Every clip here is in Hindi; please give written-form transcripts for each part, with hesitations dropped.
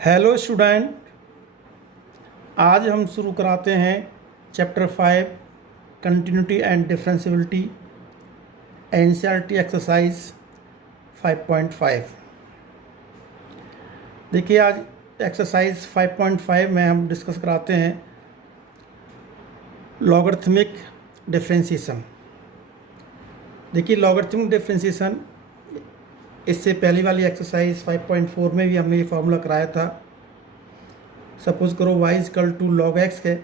हेलो स्टूडेंट, आज हम शुरू कराते हैं chapter 5 continuity and differentiability NCERT exercise 5.5। देखिए, आज एक्सरसाइज 5.5 में हम डिस्कस कराते हैं लॉगरिथमिक डिफरेंशिएशन। देखिए, लॉगरिथमिक डिफरेंशिएशन इससे पहली वाली एक्सरसाइज 5.4 में भी हमने ये फार्मूला कराया था। सपोज करो y is equal to log x है,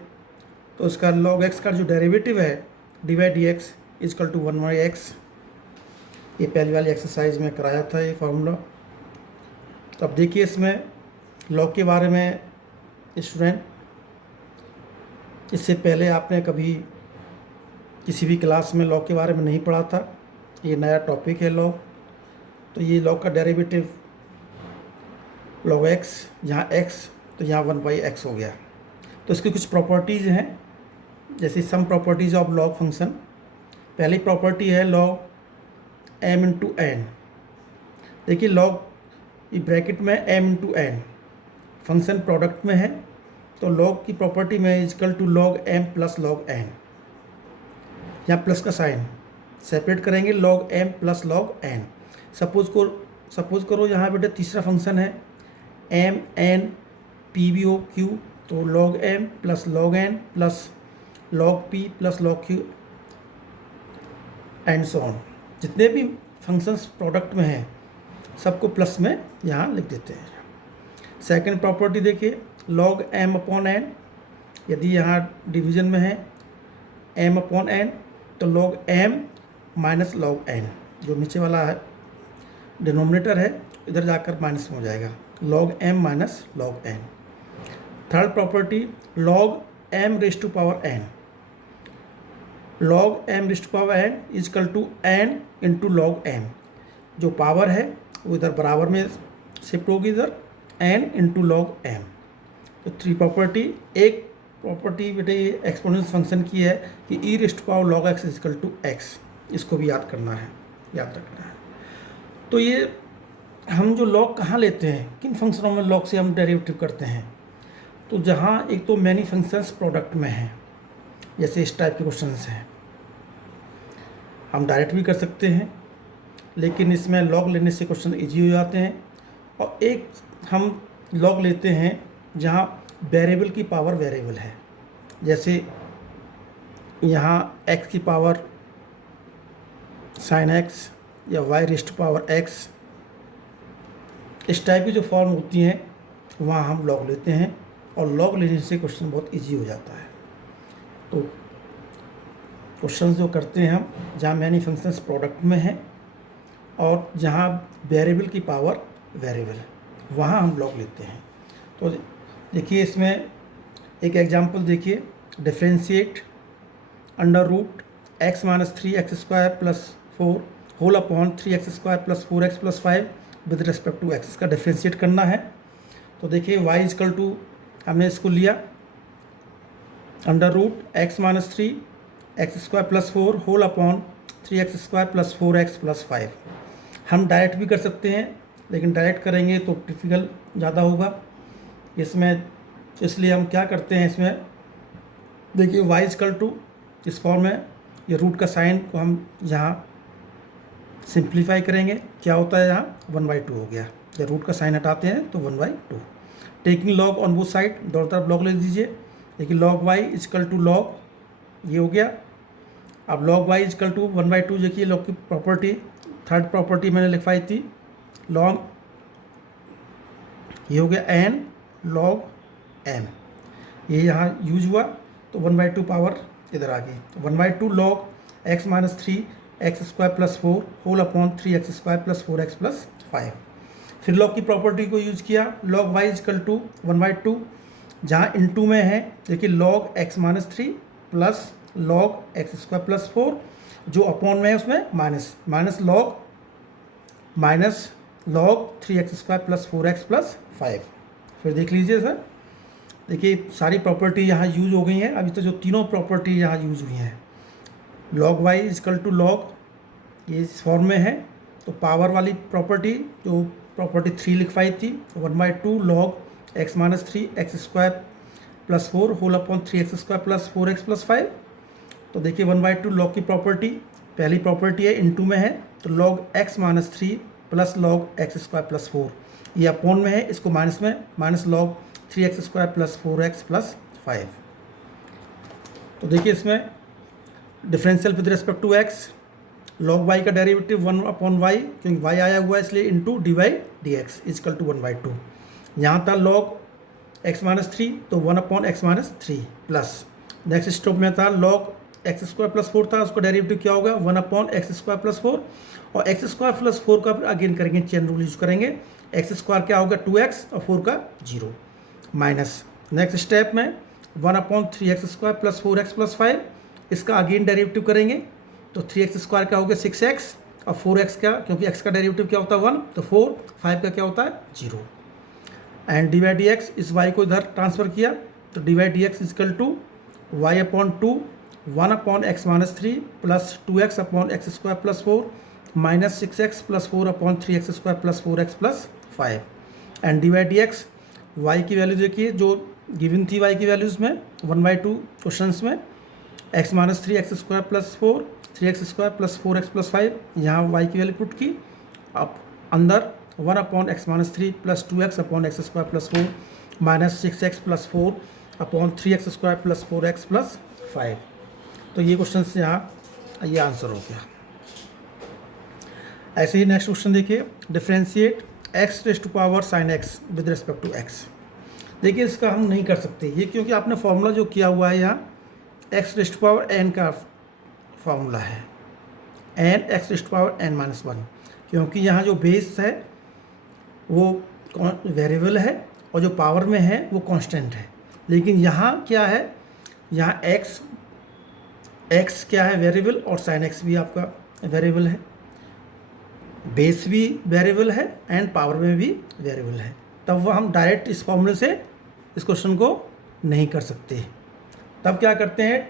तो उसका लॉग एक्स का जो डेरिवेटिव है d by d x is equal to 1/x। ये पहली वाली एक्सरसाइज में कराया था ये फार्मूला। तो अब देखिए, इसमें लॉग के बारे में स्टूडेंट, इससे पहले आपने कभी किसी भी क्लास में लॉग के बारे में नहीं पढ़ा था। ये नया टॉपिक है लॉग। तो ये लॉग का डेरिवेटिव लॉग एक्स, यहाँ एक्स तो यहाँ 1/x हो गया। तो इसकी कुछ प्रॉपर्टीज़ हैं, जैसे some properties of log function. पहली प्रॉपर्टी है लॉग m इंटू एन। देखिए, लॉग ये ब्रैकेट में m into n function product में है, तो लॉग की प्रॉपर्टी में is equal to log m plus log n। यहाँ प्लस का साइन सेपरेट करेंगे, log m plus log n। Suppose करो यहाँ बेटा तीसरा फंक्शन है m n P B O Q, तो log m plus log n plus log p plus log q and so on. जितने भी फंक्शंस प्रोडक्ट में हैं सबको प्लस में यहाँ लिख देते हैं। सेकंड प्रॉपर्टी देखिए, लॉग m अपॉन n, यदि यहाँ डिवीजन में है m अपॉन n, तो log m minus log n, जो नीचे वाला है डिनोमिनेटर है इधर जाकर माइनस में हो जाएगा, log m minus log n। Third property log m raise to power n, log m raise to power n is equal to n into log m। जो पावर है वो इधर बराबर में शिफ्ट होगी, इधर n इंटू लॉग m। तो थ्री प्रॉपर्टी। एक प्रॉपर्टी बेटे ये एक्सपोनेंशियल फंक्शन की है कि e raise to power log x is equal to x, इसको भी याद करना है, याद रखना है। तो ये हम जो लॉग कहाँ लेते हैं, किन फंक्शनों में लॉग से हम डेरिवेटिव करते हैं, तो जहाँ एक तो मैनी फंक्शंस प्रोडक्ट में हैं, जैसे इस टाइप के क्वेश्चंस हैं, हम डायरेक्ट भी कर सकते हैं, लेकिन इसमें लॉग लेने से क्वेश्चन इजी हो जाते हैं। और एक हम लॉग लेते हैं जहाँ वेरिएबल की पावर वेरिएबल है, जैसे यहाँ x की पावर साइन x या y raise to power x, इस टाइप की जो फॉर्म होती हैं वहाँ हम लॉग लेते हैं, और लॉग लेने से क्वेश्चन बहुत इजी हो जाता है। तो क्वेश्चन जो करते हैं हम जहाँ मैनी फंक्शंस प्रोडक्ट में हैं और जहाँ वेरिएबल की पावर वेरिएबल, वहाँ हम लॉग लेते हैं। तो देखिए, इसमें एक एग्जांपल देखिए, differentiate under root x minus 3x square plus 4 whole upon 3x square plus 4x plus 5 with respect to x। इसका डिफरेंशिएट करना है। तो देखिए, y इजकल टू हमने इसको लिया under root x minus 3x square plus 4 whole upon 3x square plus 4x plus 5। हम डायरेक्ट भी कर सकते हैं, लेकिन डायरेक्ट करेंगे तो टिपिकल ज़्यादा होगा इसमें, इसलिए हम क्या करते हैं इसमें, देखिए y इजकल टू इस फॉर्म में, ये रूट का साइन को हम यहाँ सिंप्लीफाई करेंगे, क्या होता है यहाँ 1/2 हो गया। जब रूट का साइन हटाते हैं तो 1/2। Taking log on both side, दोनों तरफ लॉग ले दीजिए। देखिए, log y is equal to log, ये हो गया। अब लॉग y इजकल टू 1/2, देखिए लॉग की प्रॉपर्टी, थर्ड प्रॉपर्टी मैंने लिखवाई थी, लॉग ये हो गया n लॉग m, ये यहाँ यूज हुआ, तो 1/2 पावर इधर आ गई। 1/2 log x minus 3x square plus 4 whole upon 3x square plus 4x plus 5। फिर लॉग की प्रॉपर्टी को यूज़ किया, लॉग y इजकल टू 1/2, जहाँ इनटू में है देखिए log x minus 3 plus log x square plus 4, जो अपॉन में है उसमें minus log 3x square plus 4x plus 5। फिर देख लीजिए सर, देखिए सारी प्रॉपर्टी यहाँ यूज हो गई हैं। अभी तो जो तीनों प्रॉपर्टी यहाँ यूज हुई हैं, log y is equal to log, ये इस फॉर्म में है, तो पावर वाली प्रॉपर्टी जो प्रॉपर्टी 3 लिखवाई थी, 1/2 log x minus three x square plus four whole upon three x square plus four x plus five. तो देखिए 1/2 लॉग की प्रॉपर्टी, पहली प्रॉपर्टी है इनटू में है, तो log x minus three plus log x square plus four, ये अपॉन में है, इसको माइनस में, minus log three x square plus four x plus five. तो देखिए इसमें differential with respect to x, log y का डेरिवेटिव 1/y, क्योंकि y आया हुआ है इसलिए into d y d x is equal to 1/2। यहाँ था लॉग एक्स माइनस थ्री तो 1/x minus three plus next step में था log x square plus four था, उसका डेरिवेटिव क्या होगा 1/x स्क्वायर प्लस फोर, और एक्स स्क्वायर प्लस फोर का अगेन करेंगे चेन रूल यूज करेंगे, एक्स स्क्वायर क्या होगा 2x और फोर का 0 माइनस नेक्स्ट स्टेप में 1/3x square plus 4x plus five, इसका अगेन डेरिवेटिव करेंगे तो 3x स्क्वायर क्या होगा 6x और 4x का, क्योंकि x का डेरिवेटिव क्या होता है 1 तो 4, 5 का क्या होता है 0, and d y d x, इस y को इधर ट्रांसफर किया तो d y d x is equal to y upon two 1/x minus three plus 2x upon x square plus four minus 6x plus 4/3x स्क्वायर plus 4x plus five, and d y d x y की वैल्यू देखिए जो गिवन थी y की वैल्यूज़ में 1/2 क्वेश्चन में, x minus three x square plus four 3x square plus 4x plus five, यहाँ y की वैल्यू पुट की, अब अंदर 1/x minus three plus 2x upon x square plus four minus 6x plus 4/3x स्क्वायर प्लस 4x प्लस फाइव। तो ये क्वेश्चन से यहाँ ये आंसर हो गया। ऐसे ही नेक्स्ट क्वेश्चन देखिए, differentiate x raise to power sine x with respect to x। देखिए इसका हम नहीं कर सकते ये, क्योंकि आपने फॉर्मूला जो किया हुआ है यहाँ x raise to power n का फॉर्मूला है, n x raise to power n minus one, क्योंकि यहाँ जो बेस है वो वेरिएबल है और जो पावर में है वो कांस्टेंट है, लेकिन यहाँ क्या है, यहाँ x क्या है वेरिएबल और साइन x भी आपका वेरिएबल है, बेस भी वेरिएबल है एंड पावर में भी वेरिएबल है, तब वह हम डायरेक्ट इस फॉर्मूले से इस क्वेश्चन को नहीं कर सकते। तब क्या करते हैं,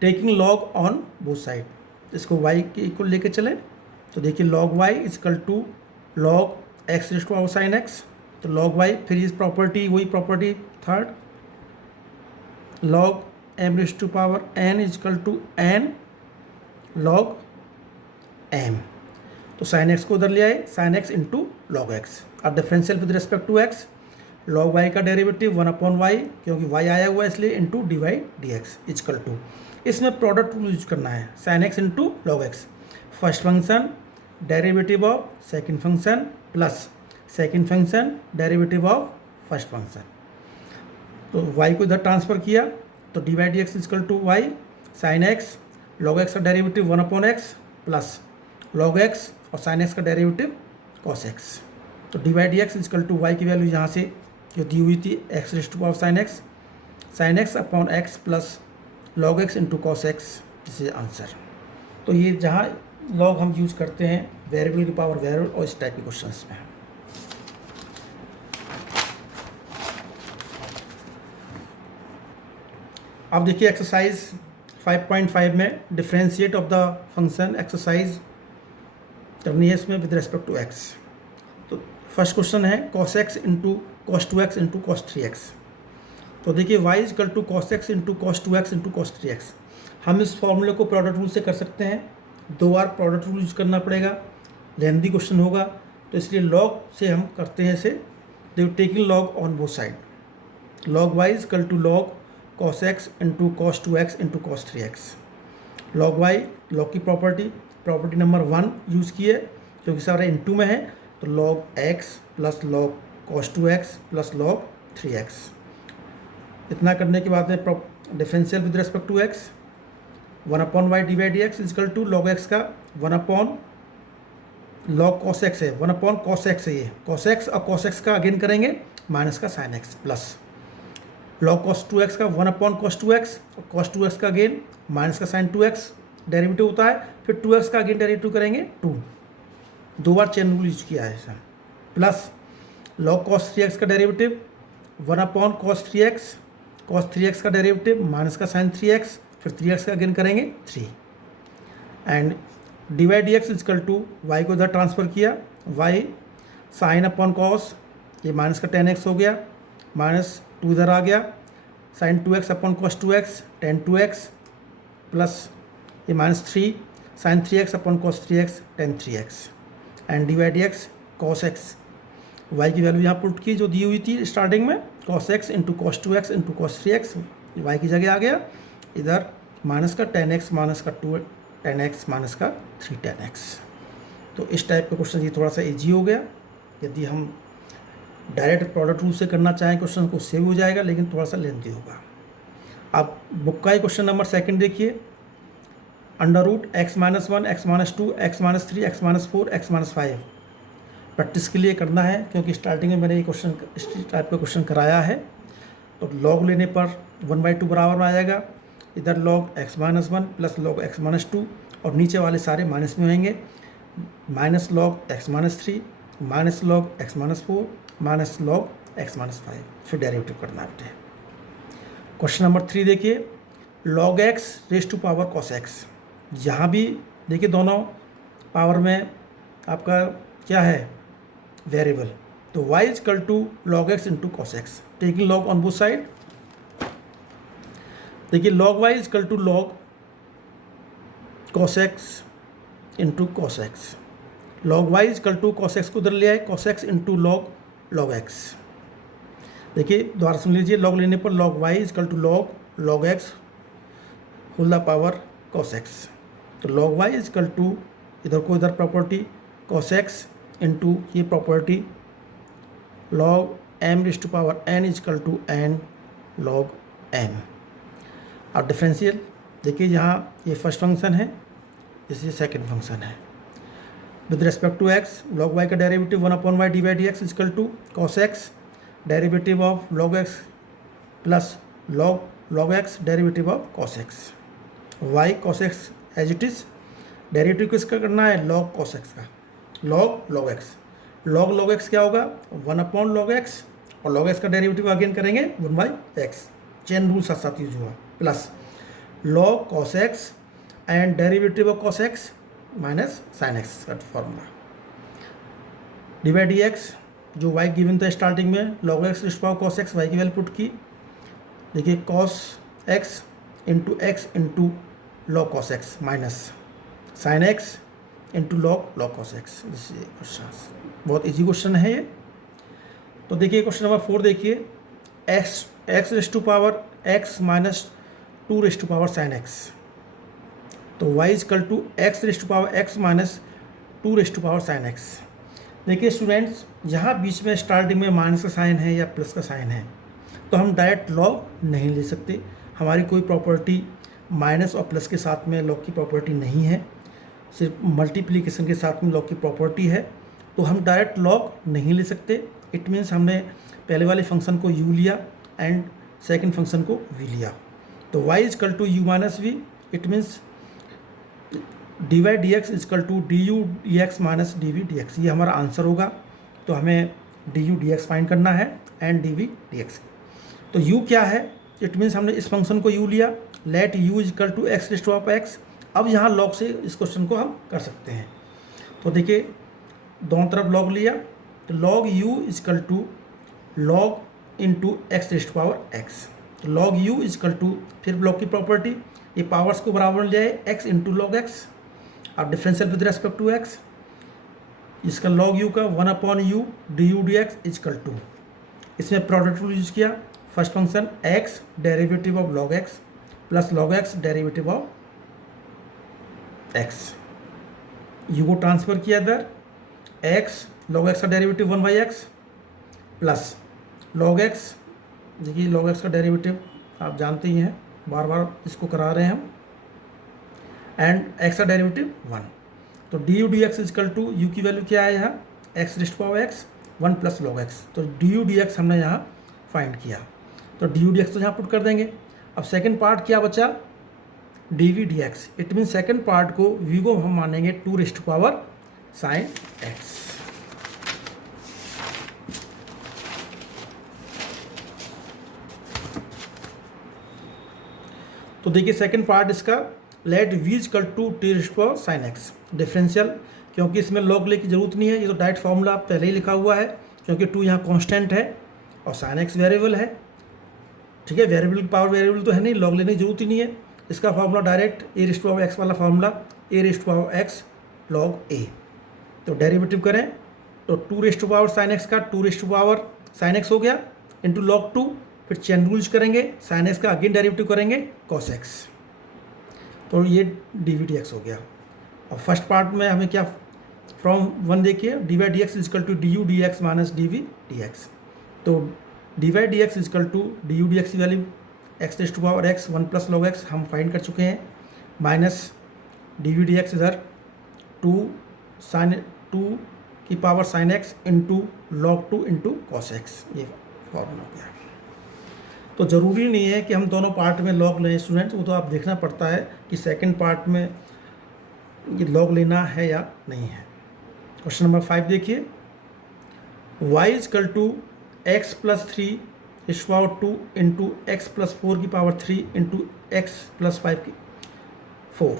taking log on both side, इसको y के इक्वल लेके चलें तो देखिए log y is equal to log x raise to power sine x, तो लॉग y फिर इस प्रॉपर्टी वही property third log m raise to power n is equal to n log m, तो साइन x को उधर ले आए sine x into log x। अब differential with respect to x, log y का डेरिवेटिव 1/y, क्योंकि y आया हुआ है इसलिए into d y d x is equal to, इसमें प्रोडक्ट रूल यूज करना है sine x into log x, first function derivative of second function plus second function derivative of first function, तो y को इधर ट्रांसफ़र किया तो d y d x is equal to y sine x, log x का derivative 1/x plus log x और साइन x का डेरिवेटिव कॉस x, तो d y d x is equal to y की वैल्यू यहाँ से जो दी हुई थी x raise to power sine x upon x plus log x into cos x, this is answer. तो ये जहाँ लॉग हम यूज करते हैं वेरिएबल की पावर वेरिएबल और इस टाइप के क्वेश्चंस में। अब देखिए एक्सरसाइज 5.5 में differentiate of the function exercise करनी है इसमें विद रिस्पेक्ट टू x। तो फर्स्ट क्वेश्चन है cos x into cos 2x into cos 3x। तो देखिए y is equal to cos x into cos 2x into cos 3x, हम इस फॉर्मूले को प्रोडक्ट रूल से कर सकते हैं, दो बार प्रोडक्ट रूल यूज करना पड़ेगा, लेंथी क्वेश्चन होगा, तो इसलिए लॉग से हम करते हैं इसे, taking log on both side, log y is equal to log cos x into cos 2x into cos 3x, log y log की प्रॉपर्टी नंबर 1 यूज़ की है क्योंकि सारा इंटू में है, तो log x plus log cos 2x plus log 3x। इतना करने के बाद में differential with respect to x 1/y d y d x is equal to log x का 1/ लॉग cos x है 1/ cos x है, ये cos x और cos x का अगेन करेंगे माइनस का sin x plus log cos 2x का 1/ cos 2x और cos 2x का अगेन माइनस का sin 2x डेरिवेटिव होता है, फिर 2x का अगेन डेरिवेटिव करेंगे 2, दो बार चेन रूल यूज किया है sir, plus log cos 3x का डेरिवेटिव 1/ cos 3x का डेरिवेटिव माइनस का sin 3x, फिर 3x का अगेन करेंगे 3, and d y d x is equal to y को इधर ट्रांसफ़र किया y साइन अपॉन कॉस, ये माइनस का 10x हो गया माइनस 2 इधर आ गया, sine 2x upon cos 2x tan 2x plus ये minus 3 sine 3x upon cos 3x tan 3x and d by d x cos x. Y की वैल्यू यहाँ पुट की जो दी हुई थी स्टार्टिंग में, cos x into cos 2x into cos 3x, y की जगह आ गया, इधर माइनस का 10x माइनस का 2 10x माइनस का 3 10x। तो इस टाइप का क्वेश्चन ये थोड़ा सा इजी हो गया। यदि हम डायरेक्ट प्रोडक्ट रूल से करना चाहें क्वेश्चन को सेव हो जाएगा, लेकिन थोड़ा सा लेंथी होगा। आप बुक का ही क्वेश्चन नंबर 2 देखिए, under root x minus 1 x minus 2 x minus 3 x minus 4 x minus 5 practice के लिए करना है, क्योंकि स्टार्टिंग में मैंने ये क्वेश्चन इस टाइप का क्वेश्चन कराया है। तो लॉग लेने पर 1/2 बराबर में आ जाएगा, इधर log x minus 1 plus log x minus 2 और नीचे वाले सारे माइनस में होंगे, minus log x minus 3 minus log x minus 4 minus log x minus 5, फिर डेरिवेटिव करना है। क्वेश्चन नंबर 3 देखिए, log x raise to power cos x। यहाँ भी देखिए दोनों पावर में आपका क्या है वेरिएबल, तो y is equal to log x into cos x, taking log on both side. देखिए log y is equal to log cos x into cos x, log y is equal to cos x को उधर ले आए, cos x into log x. देखिए दोबारा सुन लीजिए, लॉग लेने पर log y is equal to log x whole the power cos x. तो log y is equal to इधर को इधर प्रॉपर्टी कॉस एक्स इंटू ये property log m raise to power n is equal to n log m। और डिफरेंशियल देखिए, यहाँ ये फर्स्ट फंक्शन है, इसे सेकंड फंक्शन है। With respect to x log y का derivative 1/y d by d x is equal to cos x derivative of log x plus log x derivative of cos x. y cos x as it is, derivative किसका करना है लॉग कॉस एक्स का, लॉग एक्स। लॉग एक्स क्या होगा 1/log x और log x का डेरिवेटिव अगेन करेंगे 1/x, चेन रूल साथ साथ यूज हुआ, plus log cos x and derivative of cos x minus sin x का formula, d by d x जो y गिवन था स्टार्टिंग में, log x रेज टू पावर cos x, y की वैल्यू पुट की। देखिए cos x into x into log cos x minus sin x into log cos x। बहुत इजी क्वेश्चन है ये। तो देखिए क्वेश्चन नंबर 4 देखिए, x raise to power x minus 2 raise to power sin x, तो y is equal to x raise to power x minus 2 raise to power sin x। देखिए स्टूडेंट्स, यहाँ बीच में स्टार्टिंग में माइनस का साइन है या प्लस का साइन है, तो हम डायरेक्ट लॉग नहीं ले सकते। हमारी कोई प्रॉपर्टी माइनस और प्लस के साथ में लॉग की प्रॉपर्टी नहीं है, सिर्फ मल्टीप्लिकेशन के साथ में लॉग की प्रॉपर्टी है, तो हम डायरेक्ट लॉग नहीं ले सकते। इट मीन्स हमने पहले वाले फंक्शन को u लिया एंड सेकंड फंक्शन को v लिया, तो y is equal to u minus v, it means d y d x is equal to d u d x minus d v d x, ये हमारा आंसर होगा। तो हमें d u d x find करना है and d v d x. तो u क्या है, इट मीन्स हमने इस फंक्शन को u लिया, let u is equal to x raise to power x. अब यहाँ लॉग से इस क्वेश्चन को हम कर सकते हैं। तो देखिए दोनों तरफ लॉग लिया, तो log u is equal to log into x raise to power x, तो log u is equal to, फिर लॉग की प्रॉपर्टी ये पावर्स को बराबर ले आए x इंटू लॉग एक्स, और differential with respect to x, इसका लॉग u का 1/u d u d x is equal to, इसमें प्रोडक्ट रूल यूज किया, first function x derivative of log x plus log x derivative of x, u को ट्रांसफर किया इधर, x लॉग x का derivative 1/x plus log x, देखिए लॉग x का डेरिवेटिव आप जानते ही हैं, बार बार इसको करा रहे हैं हम, एंड x का डेरिवेटिव 1, तो d u d x is equal to u की वैल्यू क्या है यहाँ x raise to power x 1 plus log x, तो डी यू डी एक्स हमने यहाँ फाइंड किया, तो डी यू डी एक्स तो यहाँ पुट कर देंगे। अब सेकंड पार्ट क्या बचा, d v d x, it mean second part को v को हम मानेंगे 2 raise to power sine x। तो देखिए सेकंड पार्ट इसका, let v is equal to t raise to power sine x, differential, क्योंकि इसमें लॉग ले की जरूरत नहीं है, ये तो डायरेक्ट फार्मूला पहले ही लिखा हुआ है, क्योंकि 2 यहाँ कांस्टेंट है और साइन एक्स वेरिएबल है, ठीक है। वेरिएबल की पावर वेरिएबल तो है नहीं, लॉग लेने की जरूरत ही नहीं है। इसका फार्मूला डायरेक्ट ए रेस्ट पावर एक्स वाला फार्मूला, ए रेस्ट पावर एक्स लॉग ए। तो डेरिवेटिव करें तो 2 रेस्ट पावर साइन एक्स का 2 रेस्ट पावर साइन एक्स हो गया इंटू लॉग 2, फिर चेन रूल करेंगे, साइन एक्स का अगेन डेरिवेटिव करेंगे कॉस एक्स, तो ये डी वी डी एक्स हो गया। और फर्स्ट पार्ट में हमें क्या फ्रॉम 1 देखिए, d y d x is equal to d u d x minus d v d x. तो d y d x is equal to d u d x की value x raised to power x 1 plus log x हम फाइंड कर चुके हैं, minus d v d x इधर 2 की power sine x into log 2 into cos x, ये फॉर्मूला हो गया। तो ज़रूरी नहीं है कि हम दोनों पार्ट में लॉग लें स्टूडेंट्स, वो तो आप देखना पड़ता है कि सेकंड पार्ट में ये लॉग लेना है या नहीं है। क्वेश्चन नंबर 5 देखिए, y is equal to x plus 3 इस पावर 2 इंटू एक्स प्लस 4 की पावर 3 इंटू एक्स प्लस 5 की 4।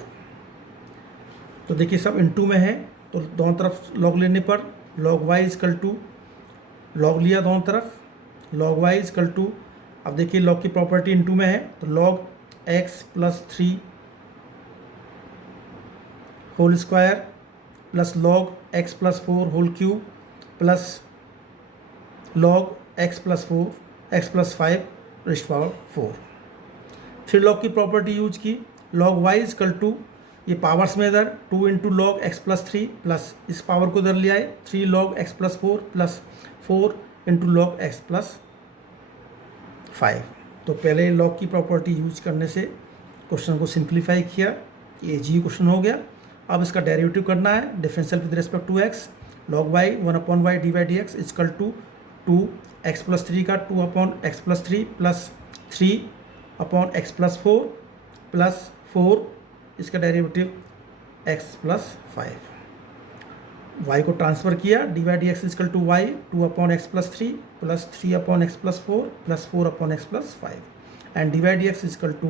तो देखिए सब इंटू में है, तो दोनों तरफ लॉग लेने पर log y is equal to log लिया दोनों तरफ, लॉग y इजकल टू, अब देखिए लॉग की प्रॉपर्टी इंटू में है तो log x plus 3 whole square plus log x plus 4 whole cube plus log x plus 5 raised power 4। फिर लॉग की प्रॉपर्टी यूज की, लॉग y इजकल टू, ये पावर्स में इधर 2 into log x plus 3 plus इस पावर को इधर ले आए 3 log x plus 4 plus 4 into log x plus 5। तो पहले लॉग की प्रॉपर्टी यूज करने से क्वेश्चन को सिंप्लीफाई किया, ये जी क्वेश्चन हो गया। अब इसका डेरिवेटिव करना है, differential with respect to x, log y 1/y d y d x is equal to 2 x plus 3 का 2/x plus 3 plus 3/x plus 4 plus 4 इसका डेरिवेटिव x प्लस 5। y को ट्रांसफ़र किया, d y d x is equal to y 2/x plus 3 plus 3/x plus 4 plus 4/x plus 5 and d y d x is equal to,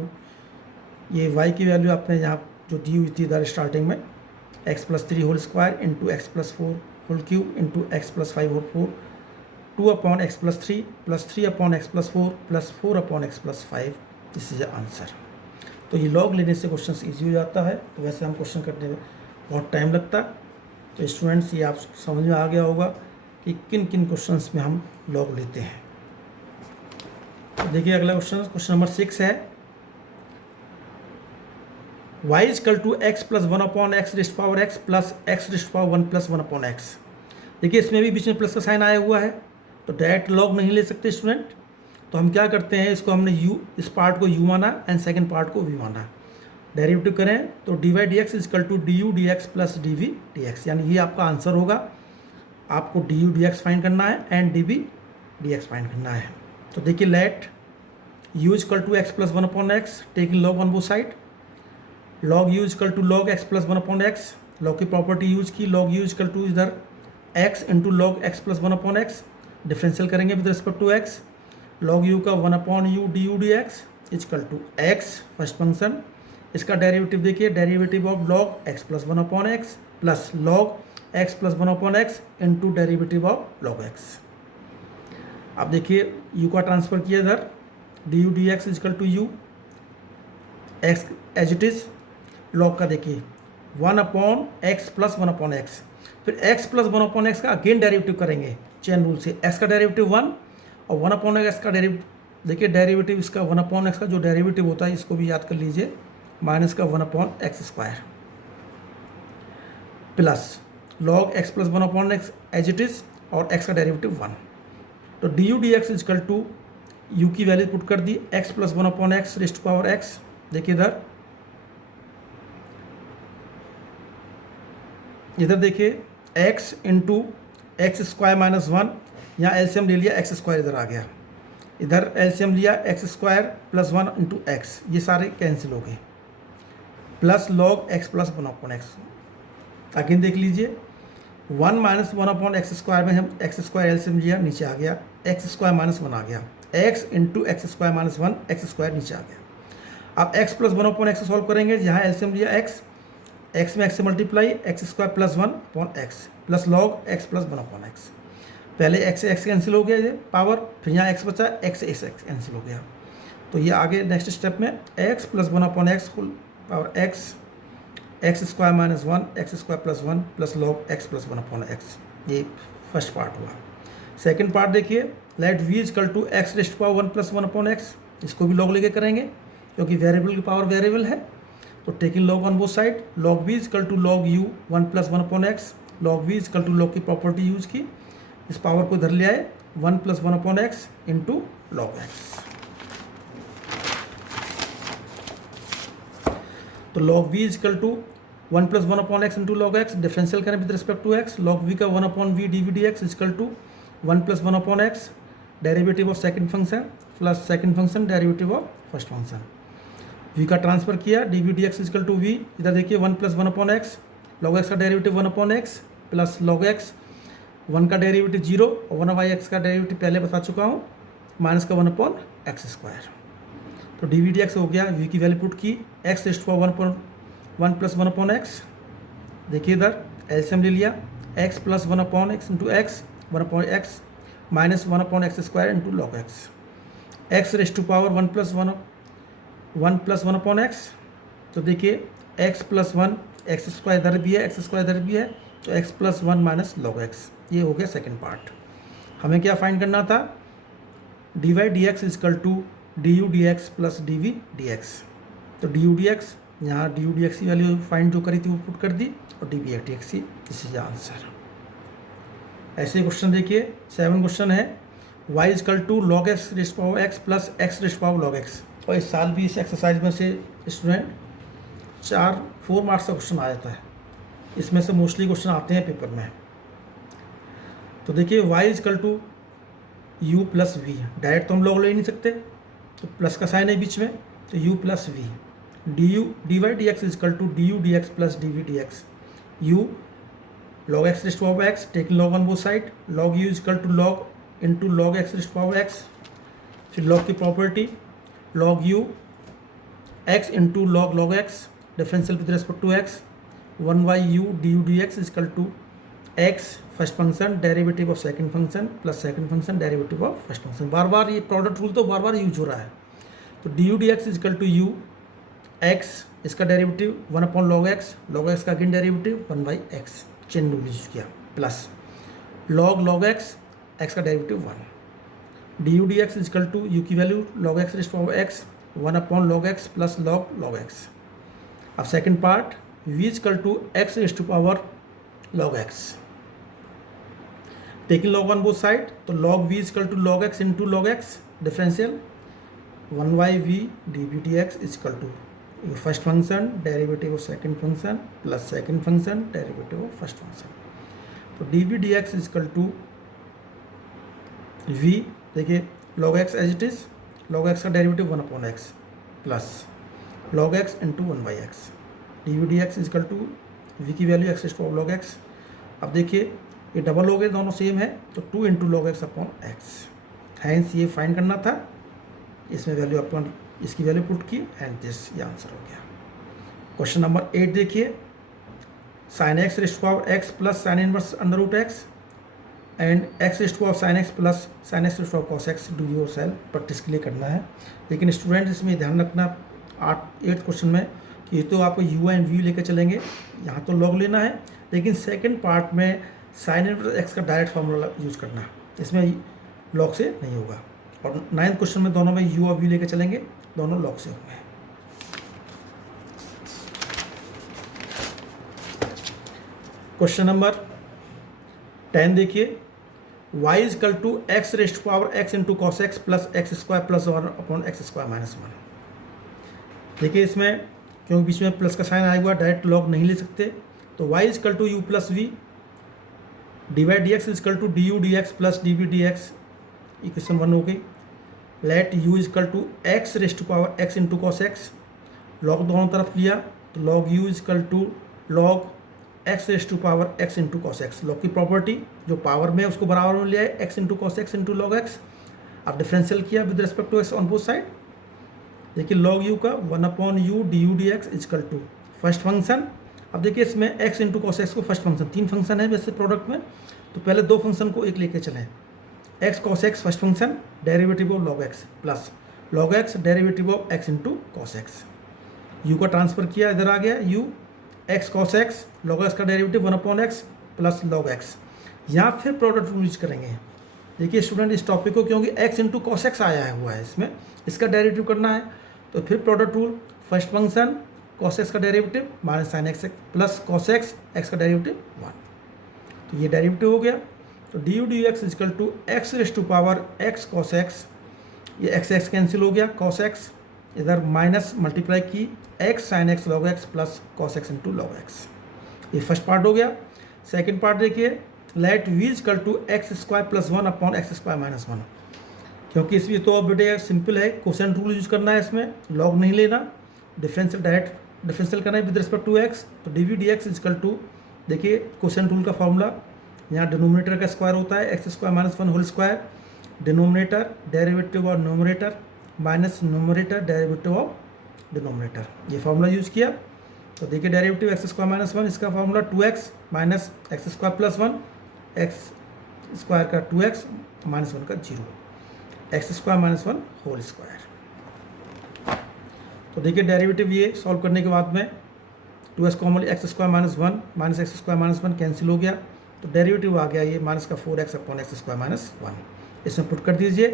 ये y की वैल्यू आपने यहाँ जो दी हुई थी इधर स्टार्टिंग में, x plus 3 whole square into x plus 4 whole cube into x plus 5 whole 4, 2/x plus 3 plus 3/x plus 4 plus 4/x plus 5, this is answer. तो ये लॉग लेने से क्वेश्चन ईजी हो जाता है। तो वैसे हम क्वेश्चन करने में बहुत टाइम लगता है, तो स्टूडेंट्स ये आप समझ में आ गया होगा कि किन किन क्वेश्चंस में हम लॉग लेते हैं। तो देखिए अगला क्वेश्चन नंबर 6 है, y is equal to x plus 1/x raised power x plus x raised power 1 plus 1/x। देखिए इसमें भी बीच में प्लस का साइन आया हुआ है, तो डायरेक्ट लॉग नहीं ले सकते स्टूडेंट। तो हम क्या करते हैं, इसको हमने u, इस पार्ट को u माना एंड सेकंड पार्ट को v माना। डेरिवेटिव करें तो d y d x is equal to d u d x plus d v d x, यानी ये आपका आंसर होगा। आपको d u d x find करना है and d v d x find करना है। तो देखिए let u is equal to x plus 1/x taking log on both side, log u is equal to log x plus 1/x, log की प्रॉपर्टी यूज की, लॉग u इजकल टू इधर x into log x plus 1/x, differential करेंगे with respect to x, log u का 1/u d u d x is equal to x first function, इसका डेरिवेटिव देखिए, derivative of log x plus 1/x plus log x plus 1/x into derivative of log x। अब देखिए u का ट्रांसफर किया इधर, d u d x is equal to u x as it is, log का देखिए 1/x प्लस 1/x, फिर x प्लस 1/x का अगेन डेरिवेटिव करेंगे चेन रूल से, x का डेरिवेटिव 1 और 1/x का डेरिवेटिव, देखिए डेरिवेटिव इसका 1/x का जो डेरिवेटिव होता है इसको भी याद कर लीजिए, माइनस का 1/x square plus log x plus 1/x as it is और x का डेरिवेटिव 1। तो d u d x is equal to u की वैल्यू पुट कर दी x plus 1/x raised power x, देखिए इधर देखिए x into x square minus 1, यहाँ एलसीएम ले लिया x स्क्वायर इधर आ गया, इधर एलसीएम लिया x square plus 1 into x, ये सारे कैंसिल हो गए, plus log x plus 1/x। Again देख लीजिए 1 माइनस 1/x स्क्वायर में हम x स्क्वायर एलसीएम लिया, नीचे आ गया x स्क्वायर माइनस 1 आ गया, x into x square minus 1 x square नीचे आ गया। अब x प्लस 1/x सॉल्व करेंगे, जहाँ एलसीएम लिया x में x से multiply x square plus 1/x plus log x plus 1/x पहले एक्स एक्स कैंसिल हो गया ये पावर, फिर यहाँ एक्स बचा, एक्स एक्स एक्स कैंसिल हो गया। तो ये आगे नेक्स्ट स्टेप में x plus 1/x whole power x, x square minus 1 x square plus 1 plus log x plus 1/x। ये फर्स्ट पार्ट हुआ। सेकंड पार्ट देखिए, let v is equal to x raised power 1 plus 1/x। इसको भी लॉग लेके करेंगे क्योंकि वेरिएबल की पावर वेरिएबल है। तो taking log on both side, log v is equal to log u 1 plus 1/x। Log v is equal to log की प्रॉपर्टी यूज की, इस पावर को इधर ले आए 1 plus 1/x into log x. तो log v is equal to 1 plus 1/x into log x, differential करें with respect to x, log v का 1/v dv dx is equal to 1 plus 1/x derivative of second function plus second function derivative of first function. v का ट्रांसफर किया, dv dx is equal to v, इधर देखिए 1 प्लस 1/x, log x का derivative 1/x plus log x, 1 का डेरिवेटिव 0 और 1/x का डेरिवेटिव पहले बता चुका हूँ, माइनस का 1/x स्क्वायर। तो डी डी एक्स हो गया, v की वैल्यू पुट की, x raised power 1 plus 1/x। देखिए इधर एलसीएम ले लिया, x plus 1/x into x 1/x minus 1/x square into log x, x raised to power 1 plus 1/x। तो देखिए x प्लस 1 एक्स स्क्वायर इधर भी है, एक्स स्क्वायर इधर भी है, तो x plus 1 minus log x. ये हो गया सेकेंड पार्ट। हमें क्या फाइंड करना था, d y d x is equal to d u d x plus d v d x. तो डी यू डी एक्स, यहाँ डी यू डी एक्स की वैल्यू फाइंड जो करी थी वो पुट कर दी, और डी वी डी एक्स की, दिस इज आंसर। ऐसे क्वेश्चन देखिए 7 क्वेश्चन है, y is equal to log x raised power x plus x raised power log x. और इस साल भी इस एक्सरसाइज में से स्टूडेंट 4 मार्क्स का क्वेश्चन आ जाता है, इसमें से मोस्टली क्वेश्चन आते हैं पेपर में। तो देखिए y is equal to u plus v, direct तो हम लॉग ले नहीं सकते, तो प्लस का साइन है बीच में, तो u plus v, d u d y d x is equal to d u d x plus d v d x, u log x raised power x, taking log on both side, log u is equal to log into log x raised power x. फिर लॉग की property, log u x into log log x, differential with respect to x, 1/u d u d x is equal to x first function derivative of second function plus second function derivative of first function. बार बार ये प्रोडक्ट रूल तो बार बार यूज हो रहा है। तो d u d x is equal to u x, इसका derivative 1/log x, log x का again derivative 1/x, chain rule use किया, प्लस log x, x का derivative 1, d u d x is equal to u की value log x raised power x 1/log x plus log x। अब second part, v is equal to x raised to power log x, taking log on both side, तो log v is equal to log x into log x, differential 1/v d v d x is equal to first function derivative of second function plus second function derivative of first function. तो d v d x is equal to v, देखिए log x as it is, log x का derivative 1/x plus log x into 1/x, d v d x is equal to v की value x to log x। अब देखिए ये डबल हो गए, दोनों सेम है, तो 2 into log x upon x, hence ये फाइंड करना था, इसमें वैल्यू अपॉन इसकी वैल्यू पुट की, एंड दिस ये आंसर हो गया। क्वेश्चन नंबर 8 देखिए, sine x raised power x plus sine inverse under root x and x raised power sine x plus sine x raised power cos x, do yourself, practice के लिए करना है। लेकिन स्टूडेंट इसमें ध्यान रखना 8th क्वेश्चन में कि ये तो आपको यू एंड वी लेकर चलेंगे, यहाँ तो लॉग लेना है, लेकिन सेकेंड पार्ट में साइन इनवर्स एक्स का डायरेक्ट फार्मूला यूज करना, इसमें लॉग से नहीं होगा। और 9th क्वेश्चन में दोनों में यू और वी लेकर चलेंगे, दोनों लॉग से होंगे। क्वेश्चन नंबर 10 देखिए, y is equal to x raised power x into cos x plus x square plus 1/x square minus 1। देखिए इसमें क्योंकि बीच में प्लस का साइन आया हुआ, डायरेक्ट लॉग नहीं ले सकते, तो y is equal to u plus v, d y d x is equal to d u d x plus d v d x, equation 1 हो गई। Let u is equal to x raised to power x into cos x, log दोनों तरफ लिया, तो log u is equal to log x raised to power x into cos x, log की प्रॉपर्टी जो पावर में उसको बराबर में लिया है, x into cos x into log x. अब डिफरेंशियल किया with respect to x on both side, देखिए लॉग u का 1/u d u d x is equal to first function. अब देखिए इसमें x इंटू कॉस एक्स को फर्स्ट फंक्शन, 3 फंक्शन है वैसे प्रोडक्ट में, तो पहले दो फंक्शन को एक लेके चलें, x cos x first function derivative of log x plus log x derivative of x into cos x. U का ट्रांसफर किया, इधर आ गया u x cos x log x का derivative 1/x plus log x. यहाँ फिर प्रोडक्ट रूल यूज करेंगे। देखिए स्टूडेंट इस टॉपिक को क्योंकि एक्स इंटू कॉस एक्स आया हुआ है इसमें, इसका डेरिवेटिव करना है, तो फिर product rule first function cos x का derivative minus sine x plus cos x x का डेरिवेटिव 1। तो ये डेरिवेटिव हो गया। तो d u d x is equal to x raise to power x cos x, ये एक्स एक्स कैंसिल हो गया, कॉस एक्स इधर माइनस मल्टीप्लाई की x sine x log x plus cos x into log x. ये फर्स्ट पार्ट हो गया। सेकेंड पार्ट देखिए, let v is equal to x square plus 1/x² minus 1, क्योंकि इसमें तो अब बेटे सिंपल है, क्वोशिएंट रूल यूज करना है, इसमें लॉग नहीं लेना, डिफरेंशियल डायरेक्ट डिफरेंशियल करना है विद रिस्पेक्ट टू एक्स। तो d v d x is equal to, देखिए क्वोशिएंट रूल का फॉर्मूला, यहाँ डिनोमिनेटर का स्क्वायर होता है x² minus 1 whole square, denominator derivative of numerator minus numerator derivative of denominator, ये फार्मूला यूज़ किया। तो देखिए डेरिवेटिव x² माइनस 1, इसका formula 2x minus x² plus 1, x² का 2x माइनस 1 का 0, x² माइनस 1 होल स्क्वायर। तो देखिए डेरिवेटिव ये सॉल्व करने के बाद में 2x common x² minus 1 minus x² minus 1 cancel हो गया, तो डेरिवेटिव आ गया ये माइनस का 4x/x² माइनस 1। इसमें पुट कर दीजिए,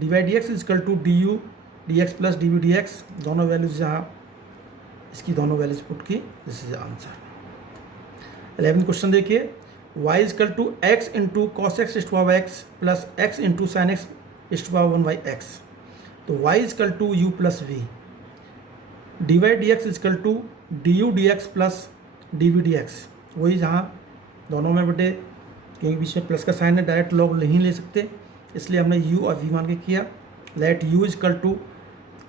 d y d x is equal to d u d x plus d v d x, दोनों वैल्यूज यहाँ इसकी दोनों वैल्यूज पुट की, this is answer. 11th question देखिए, y is equal to x into cos x is to power x plus x into sine x is to power 1/x। तो y is equal to u plus v, d y d x is equal to d u d x plus d v d x, वही जहाँ दोनों में बेटे क्योंकि बीच में प्लस का साइन है डायरेक्ट लॉग नहीं ले सकते, इसलिए हमने u और v मान के किया। Let u is equal to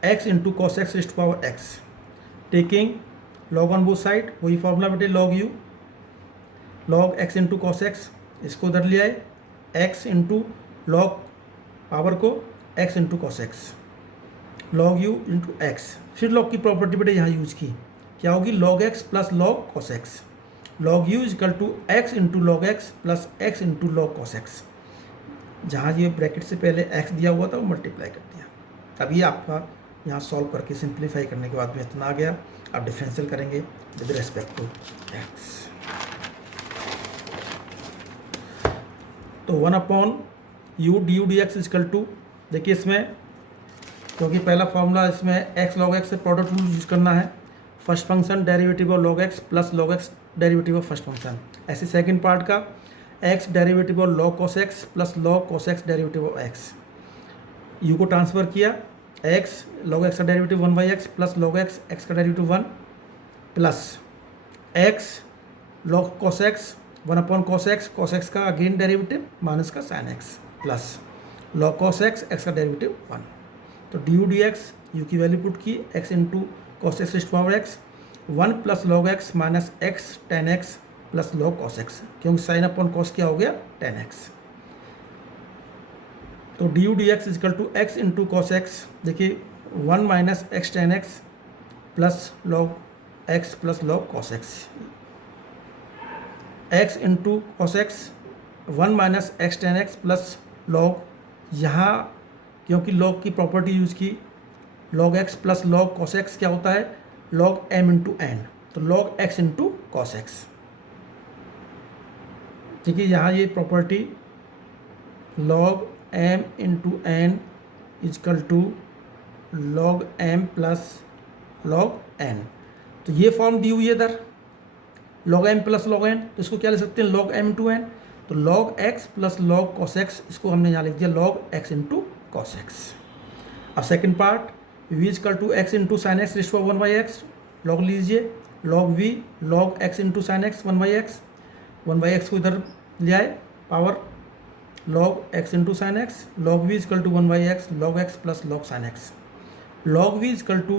x into cos x is to power x, taking log on both side, वही फॉर्मूला बेटे log u log x into cos x, इसको उधर ले आए x इंटू लॉग पावर को x into cos x, log u into x, फिर लॉग की प्रॉपर्टी बेटे यहाँ यूज की, क्या होगी log x plus log cos x, log u is equal to x into log x plus x into log cos x, जहाँ ये ब्रैकेट से पहले x दिया हुआ था वो मल्टीप्लाई कर दिया। अब ये आपका यहाँ सॉल्व करके सिंप्लीफाई करने के बाद में इतना आ गया। आप डिफरेंशियल करेंगे विद रिस्पेक्ट टू x। तो 1/u d u d x is equal to, देखिए इसमें क्योंकि पहला फॉर्मूला इसमें x log x से प्रोडक्ट रूल यूज करना है, first function derivative of log x plus log x derivative of first function. ऐसे सेकंड पार्ट का x derivative of log cos x plus log cos x derivative of x, u को ट्रांसफर किया, x log x का derivative 1/x plus log x x का derivative 1 plus x log cos x 1/cos x का अगेन डेरिवेटिव माइनस का sin x plus log cos x x का डेरिवेटिव 1। तो d u d x u की वैल्यू पुट की, x into cos x is power x 1 plus log x minus x tan x plus log cos x, क्योंकि साइन अपॉन कॉस क्या हो गया tan x। तो d u d x is equal to x into cos x, देखिए 1 minus x tan x plus log x plus log cos x, x into cos x 1 minus x tan x plus log, यहाँ क्योंकि लॉग की प्रॉपर्टी यूज़ की, log x plus log cos x क्या होता है log m इंटू एन, तो log x into cos x. ठीक है, यहाँ ये property log m into n is equal to log m plus log n, तो ये फॉर्म दी हुई है इधर log m plus log n, तो इसको क्या ले सकते हैं log m इंटू एन, तो log x plus log cos x, इसको हमने यहाँ लिख दिया log x into cos x। अब second part v is equal to x into sine x raised 1/x, log लीजिए log v log x into sine x 1/x को इधर ले आए power log x into sine x, log v is equal to 1/x log x plus log sine x, log v is equal to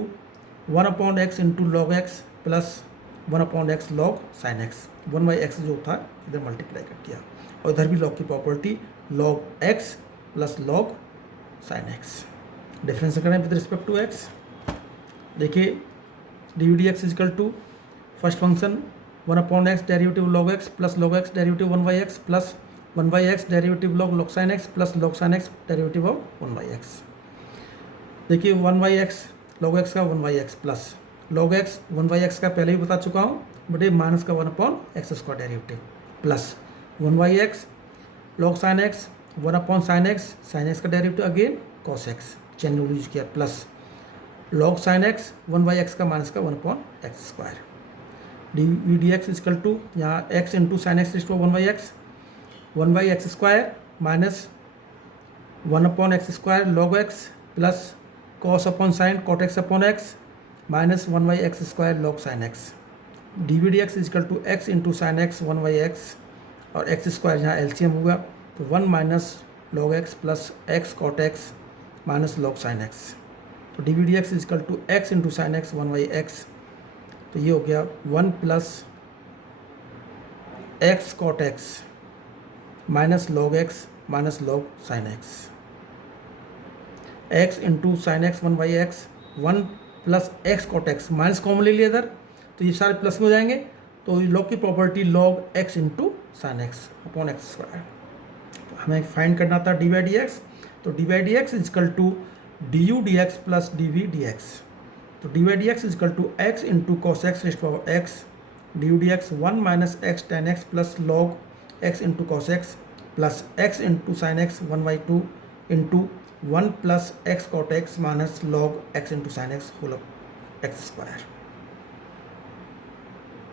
1/x into log x plus 1/x log sine x, 1/x जो था इधर मल्टीप्लाई कर दिया, और इधर भी लॉग की property log x plus log sine x, difference करें विद रिस्पेक्ट टू x। देखिए d v d x is equal to first function 1/x derivative log x plus log x derivative 1/x plus 1/x derivative log sin x plus log sin x derivative of 1/x। देखिए 1/x log x का 1/x plus log x 1/x का पहले ही बता चुका हूँ, बटे माइनस का 1/x² derivative plus 1/x log sin x 1/sin x sin x का derivative again cos x chain rule use किया plus log sin x 1/x का माइनस का 1/x²। dx इजकल टू यहाँ x into sine x to 1/x² minus 1/x² log x plus cos upon sine cot x upon x minus 1/x² log sin x। dx is equal to x into sine x 1/x और x² यहाँ एलसीएम होगा तो 1 minus log x plus x cot x minus log sin x। तो dx is equal to x into sine x 1/x, तो ये हो गया 1 plus x cot x minus log x minus log sin x। x into sine x 1/x 1 plus x cot x minus common ले लिया इधर तो ये सारे प्लस में हो जाएंगे। तो log की property log x into sine x upon x²। हमें फाइंड करना था dy/dx, तो dy/dx is equal to du dx plus dv dx। तो dy/dx is equal to x into cos x raised power x du dx 1 minus x tan x plus log x into cos x plus x into sine x 1/2 into 1 plus x cot x minus log x into sine x whole x²।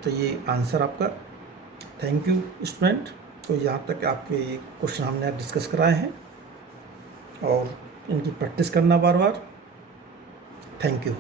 तो ये आंसर आपका। Thank you student. तो यहाँ तक आपके क्वेश्चन हमने डिस्कस कराए हैं और इनकी प्रैक्टिस करना बार बार। Thank you.